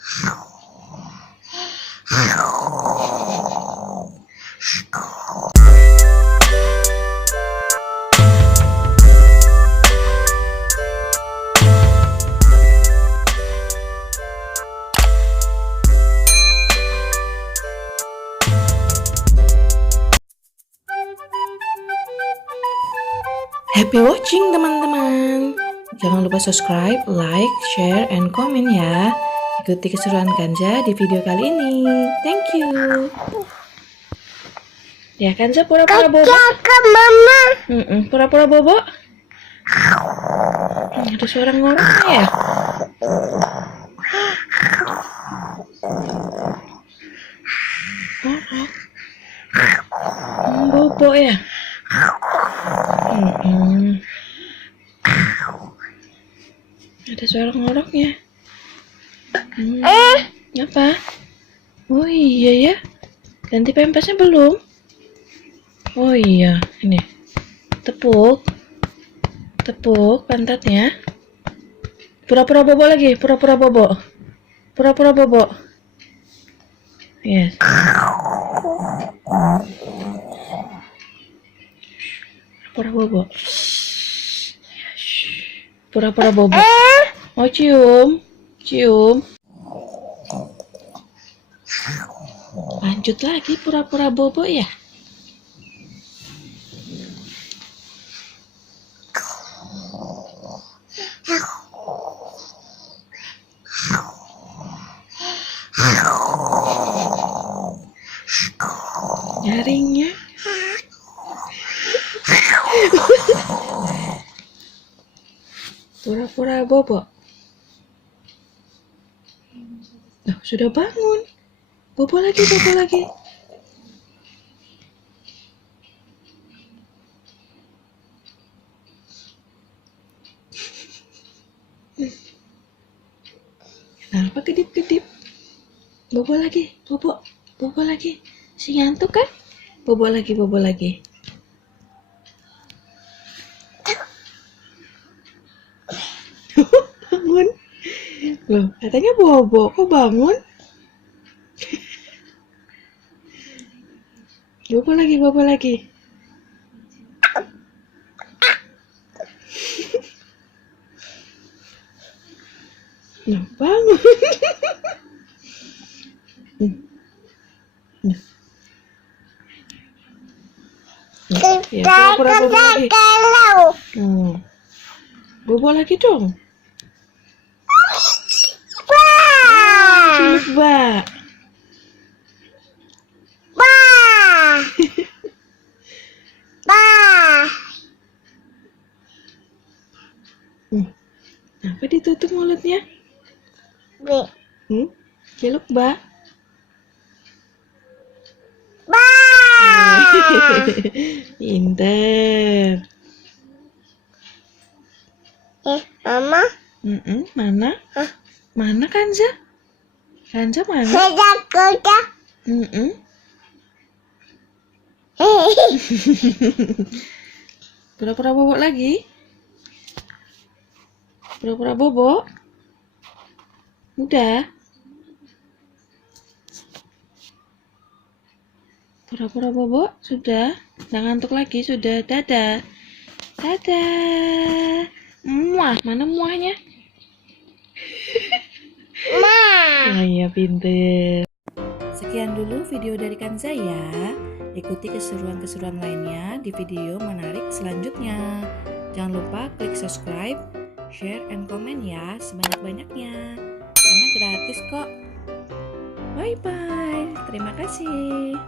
Happy watching teman-teman. Jangan lupa subscribe, like, share, and comment ya. Ikuti keseruan Kanza di video kali ini. Thank you. Ya Kanza pura-pura bobo. Mama. Pura-pura bobo. Ada suara ngoroknya ya. Bobo ya. Ada suara ngoroknya. Apa? Oh iya ya. Ganti pampasnya belum? Oh iya, ini. Tepuk pantatnya. Pura-pura bobo lagi, pura-pura bobo. Pura-pura bobo. Yes. Pura-pura bobo. Pura-pura bobo. Oh cium. Lanjut lagi pura-pura bobo ya. Nyaringnya. Pura-pura bobo. Nah, sudah bangun. Bobo lagi. Kenapa kedip-kedip? Bobo lagi. Si ngantuk kan? Bobo lagi. Bangun. Loh, katanya bobo, kok bangun? Bobo lagi. Nah, bangun. Ya, pura-pura bobo lagi. Bobo lagi dong. Cilik ba. Apa ditutup mulutnya? Ciluk ba. Pinter. Mama. Mana? Mana Kanza? Kanza mana? Kuda. Pura-pura bobo lagi. Pura-pura bobo. Udah. Pura-pura bobo sudah. Jangan ngantuk lagi sudah. Dadah. Muah, mana muahnya? Oh iya, pinter. Sekian dulu video dari Kanza ya. Ikuti keseruan-keseruan lainnya di video menarik selanjutnya. Jangan lupa klik subscribe, share, and komen ya sebanyak-banyaknya. Karena gratis kok. Bye-bye. Terima kasih.